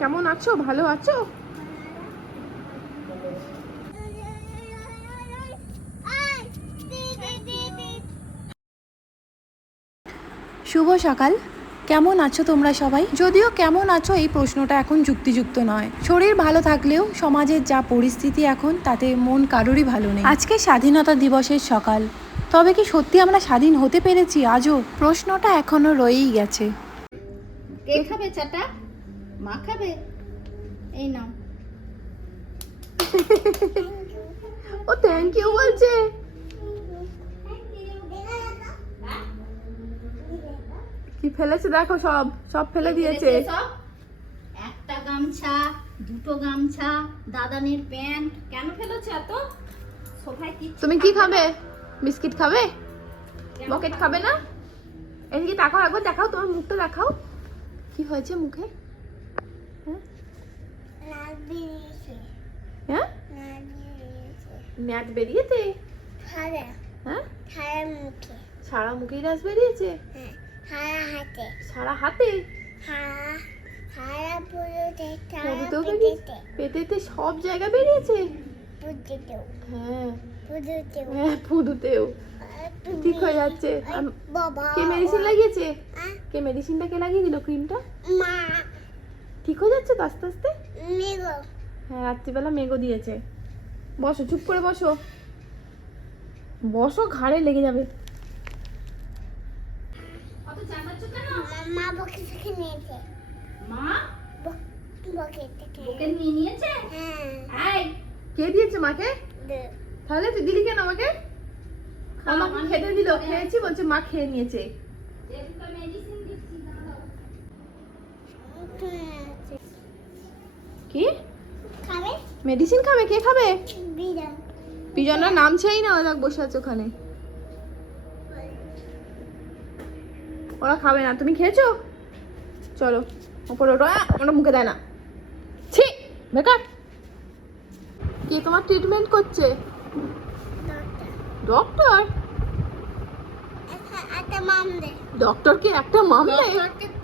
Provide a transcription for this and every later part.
কেমন আছো? ভালো আছো? শুভ সকাল। কেমন আছো তোমরা সবাই? যদিও কেমন আছো এই প্রশ্নটা এখন যুক্তিযুক্ত নয়। শরীর ভালো থাকলেও সমাজের যা পরিস্থিতি এখন তাতে মন কারোরই ভালো নেই। আজকে স্বাধীনতা দিবসের সকাল। তবে কি সত্যি আমরা স্বাধীন হতে পেরেছি? আজও প্রশ্নটা এখনও রয়েই গেছে। কে খাবে চাটা? মা খাবে? এই নাও। ও থ্যাংক ইউ বলছে। কি ফেলেছে দেখো সব সব ফেলে দিয়েছে? একটা গামছা দুটো গামছা দাদানের প্যান্ট। কেন ফেলেছে এত? সোফায় তুমি কি খাবে? বিস্কিট খাবে? বকেট খাবে না? এদিকে তাকাও একবার দেখাও তোমার মুখটা দেখাও। কি হয়েছে মুখে? হ্যাঁ? ম্যাট বেরিয়েছে? হ্যাঁ? সারা মুখেই রাস বেরিয়েছে? সারা হাতে? পদুতেও বেরিয়েছে পেটেতে সব জায়গা বেরিয়েছে? হ্যাঁ। হ্যাঁ পুদুতেও। ঠিক হয়ে যাচ্ছে। কে মেডিসিন লাগিয়েছে? কে মেডিসিনটা কে লাগিয়ে দিল ক্রিমটা মা ঠিক হয়ে যাচ্ছে তো আস্তে আস্তে? মেগো হ্যাঁ রাত্রিবেলা মেঘও দিয়েছে। বসো চুপ করে বসো। বসো ঘাড়ে লেগে যাবে। অত মা বকে থেকে নিয়েছে। মা? বকে থেকে। ওকে নিয়ে নিয়েছে? হ্যাঁ। কে দিয়েছে মাকে? তাহলে তুই দিলি কেন আমাকে? আমাকে খেতে দিল খেয়েছি বলছে মা খেয়ে নিয়েছে একটা মেডিসিন দিচ্ছি দাঁড়াও। কি? খাবে? মেডিসিন খাবে? কে খাবে? নামছেই না ওরা বসে আছে ওখানে। ওরা খাবে না। তুমি খেয়েছো? চলো ওপরে ওটা ওটা মুখে দেয় না। ছি বেকার। কে তোমার ট্রিটমেন্ট করছে? ডক্টর একটা মাম দে। ডক্টরকে একটা মাম দেয়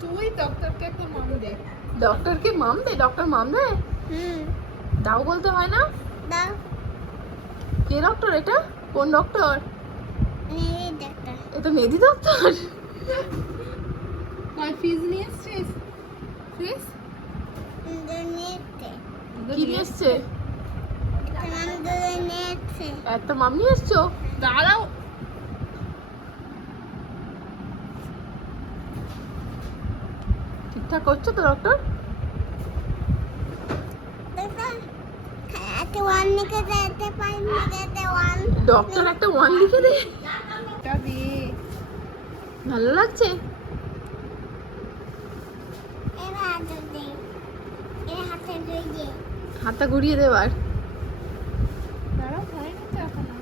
তুই ডক্টরকে একটা মাম দে। ডক্টরকে মাম দেয় ডক্টর মাম দেয় হুম। দাও বলতে হয় না? দাও। কে ডক্টর এটা? কোন ডক্টর? ডাক্তার এটা মেধি ডক্টর কয় ফিজ নিয়ে এসছিস ফিজ কি নিয়ে এসছে একটা মাম নিয়ে এসছো? দাঁড়াও ঠিকঠাক করছ তো ডক্টর ডক্টর একটা ওয়ান লিখে দে। ভালো লাগছে? হাতটা ঘুরিয়ে দেবার দাঁড়াও হয়নি তো এখনও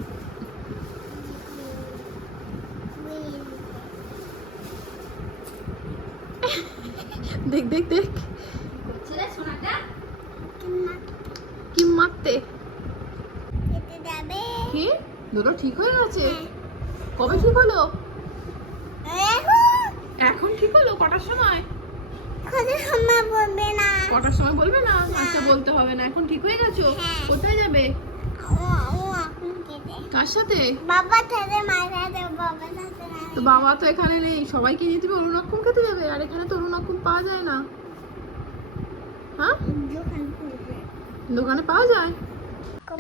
দেখ দেখ দেখ। কি মারতে কি? দুটো ঠিক হয়ে গেছে? কবে ঠিক হলো? এখন ঠিক হলো? কটার সময়? কত সময় বলবে না কটার সময় বলবে না? আচ্ছা বলতে হবে না। এখন ঠিক হয়ে গেছো। কোথায় যাবে? কার সাথে? বাবা দে বাবা সাথে না তো বাবা তো এখানে নেই। সবাইকে নিয়ে তুমি অরুণাক্ষম খেতে যাবে? আর এখানে তো অরুণাক্ষম পাওয়া যায় না। হ্যাঁ? দোকানে পাওয়া যায়।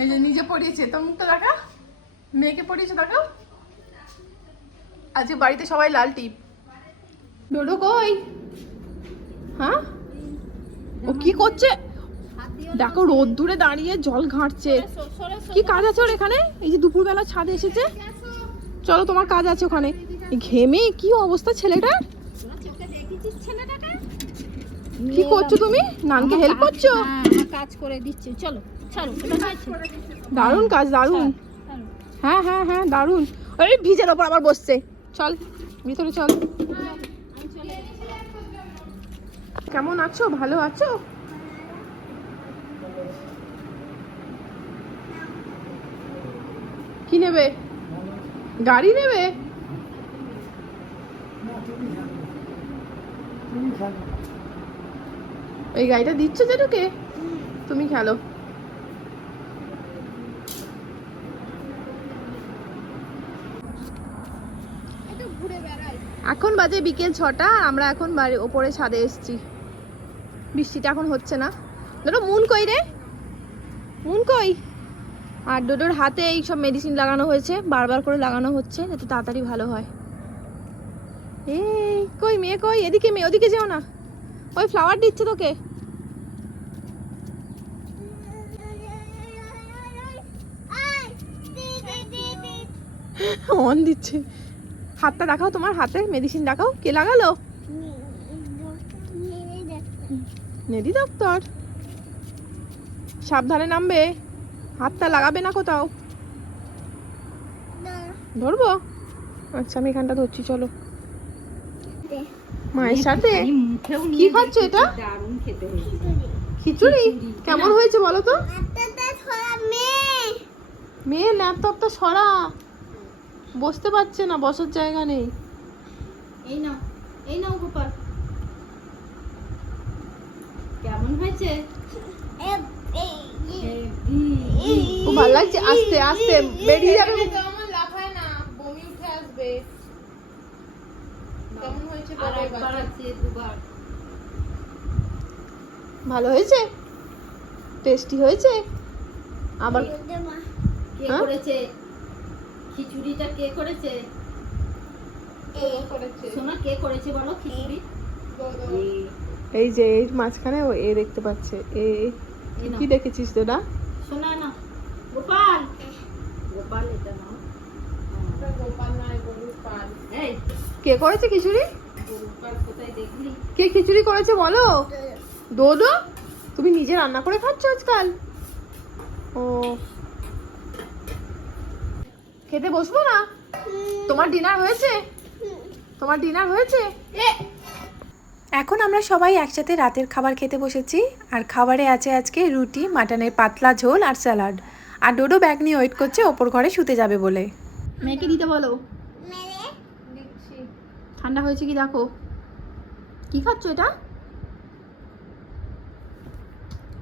এই যে নিজে পড়িয়েছে। তোর মুখটা দেখা? মেয়েকে পড়িয়েছে দেখাও আজকে বাড়িতে সবাই লাল টিপ। ডোডো কই? হ্যাঁ? ও কি করছে? দেখো রোদ দূরে দাঁড়িয়ে জল ঘাঁটছে। কি কাজ আছে ওর এখানে? এই যে দুপুরবেলা ছাদে এসেছে। চলো, তোমার কাজ আছে ওখানে। ঘেমে? কি অবস্থা ছেলেটার? কি করছ তুমি? নানকে হেল্প করছ? হ্যাঁ কাজ করে দিচ্ছে। চলো হয়েছে। দারুণ কাজ দারুণ। হ্যাঁ হ্যাঁ হ্যাঁ দারুণ। ওই ভিজের ওপর আবার বসছে। চল ভিতরে চল। কেমন আছো? ভালো আছো? কি নেবে? গাড়ি নেবে? এই গাড়িটা দিচ্ছ জেঠুকে তুমি খেলো। এখন বাজে বিকেল ছটা, আমরা এখন বাড়ি ওপরে ছাদে এসছি। বৃষ্টিটা এখন হচ্ছে না। ধরো মুন কই রে? মুন কই? আর ডোডোর হাতে এই সব মেডিসিন লাগানো হয়েছে, বারবার করে লাগানো হচ্ছে, যাতে তাড়াতাড়ি ভালো হয়। এই কই মেয়ে কই? এদিকে মেয়ে ওদিকে যেও না। ওই ফ্লাওয়ার দিচ্ছে তোকে। অন দিচ্ছে। হাতটা দেখাও তোমার হাতে মেডিসিন দেখাও। কে লাগালো? নেদি দপ্তর। সাবধানে নামবে। হাতটা লাগাবে না কোথাও। ধরবো? আচ্ছা আমি এখানটা ধরছি চলো। মায়ের সাথে? কি খাচ্ছ এটা? দারুণ খেতে হয়েছে। খিচুড়ি? কেমন হয়েছে বলো তো? মেয়ে। মেয়ে ল্যাপটপটা সরা। বসতে পারছে না বসার জায়গা নেই। এই নাও এই নাও গোপাল। কেমন হয়েছে? ও ভালো লাগছে। আস্তে আস্তে বেরিয়ে যাবে তো আমার লাফায় না বমি উঠে আসবে কেমন হয়েছে আর বলো একবার এবার। আছে দুবার ভালো হয়েছে? টেস্টি হয়েছে? আবার কে হ্যাঁ? করেছে? খিচুড়িটা কে করেছে? সোনা কে করেছে বলো খিচুড়ি? এই, যে এর মাঝখানে ও এ দেখতে পাচ্ছে। এ কি দেখেছিস তোরা? সোনা না। গোপাল। গোপাল এটা এটা গোপাল নয় গরুর পাল এই। কে করেছে খিচুড়ি? গোপাল কে খিচুড়ি করেছে বলো? দোদো তুমি নিজে রান্না করে খাচ্ছ আজকাল? ও। খেতে বসবো না? তোমার ডিনার হয়েছে? তোমার ডিনার হয়েছে? এখন আমরা সবাই একসাথে রাতের খাবার খেতে বসেছি আর খাবারে আছে আজকে রুটি মাটনের পাতলা ঝোল আর স্যালাড। আর ডোডো ব্যাগ নিয়ে ওয়েট করছে ওপর ঘরে শুতে যাবে বলে। মেয়েকে দিতে বলো। ঠান্ডা হয়েছে কি দেখো? কি খাচ্ছ এটা?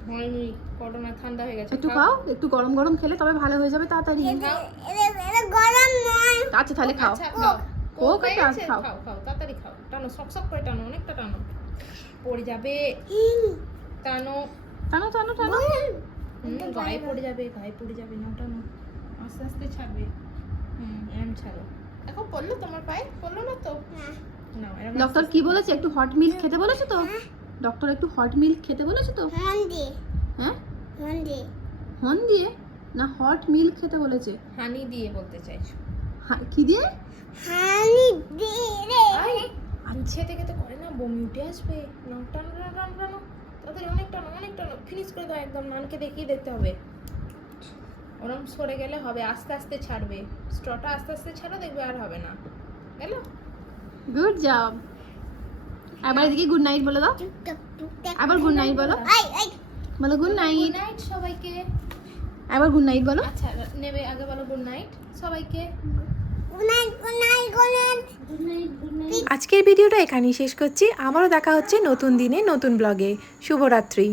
হয়নি করোনা ঠান্ডা হয়ে গেছে একটু খাও। একটু গরম গরম খেলে তবে ভালো হয়ে যাবে তাড়াতাড়ি। গরম নয়। আচ্ছা তাহলে খাও। আচ্ছা খাও। কোক খাও। খাও খাও তাড়াতাড়ি খাও। টানো সক সক করে টানো অনেকটা টানো। পড়ে যাবে। টানো। টানো টানো টানো। হুম, গায়ে পড়ে যাবে গায়ে পড়ে যাবে না টানো। আস্তে আস্তে ছাড়বে। হুম এরম ছাড়ো। এখন পড়ল তোমার পায়ে? পড়ল না তো? ডক্টর কি বলেছে? একটু হট মিল্ক খেতে বলেছে তো? ডক্টর একটু হট মিল্ক খেতে বলেছে তো? হ্যাঁ হন দিয়ে না হট মিল্ক খেতে বলেছে। হানি দিয়ে বলতে চাইছো। কি দিয়ে? হানি দি রে আই দুধ থেকে তো করে না বমি উঠে আসবে। না টানো টানো টানো টানো। তাড়াতাড়ি অনেক টানো অনেক টানো। ফিনিশ করে দাও একদম নানকে দেখিয়ে দেখতে হবে। ওরম সরে গেলে হবে আস্তে আস্তে ছাড়বে। স্ট্রটা আস্তে আস্তে ছাড়ো দেখবে আর হবে না। গেল? গুড জব এবার এদিকে গুড নাইট বলে দাও? আবার গুড নাইট বলো। আই আই। বলো গুড নাইট গুড নাইট সবাইকে। আবার গুড নাইট বলো। আচ্ছা নেবে আগে বলো গুড নাইট সবাইকে। গুনাই গুনাই গুনাই গুড নাইট গুড নাইট আজকের ভিডিওটা এখানেই শেষ করছি। আবারও দেখা হচ্ছে নতুন দিনে নতুন ব্লগে শুভরাত্রি।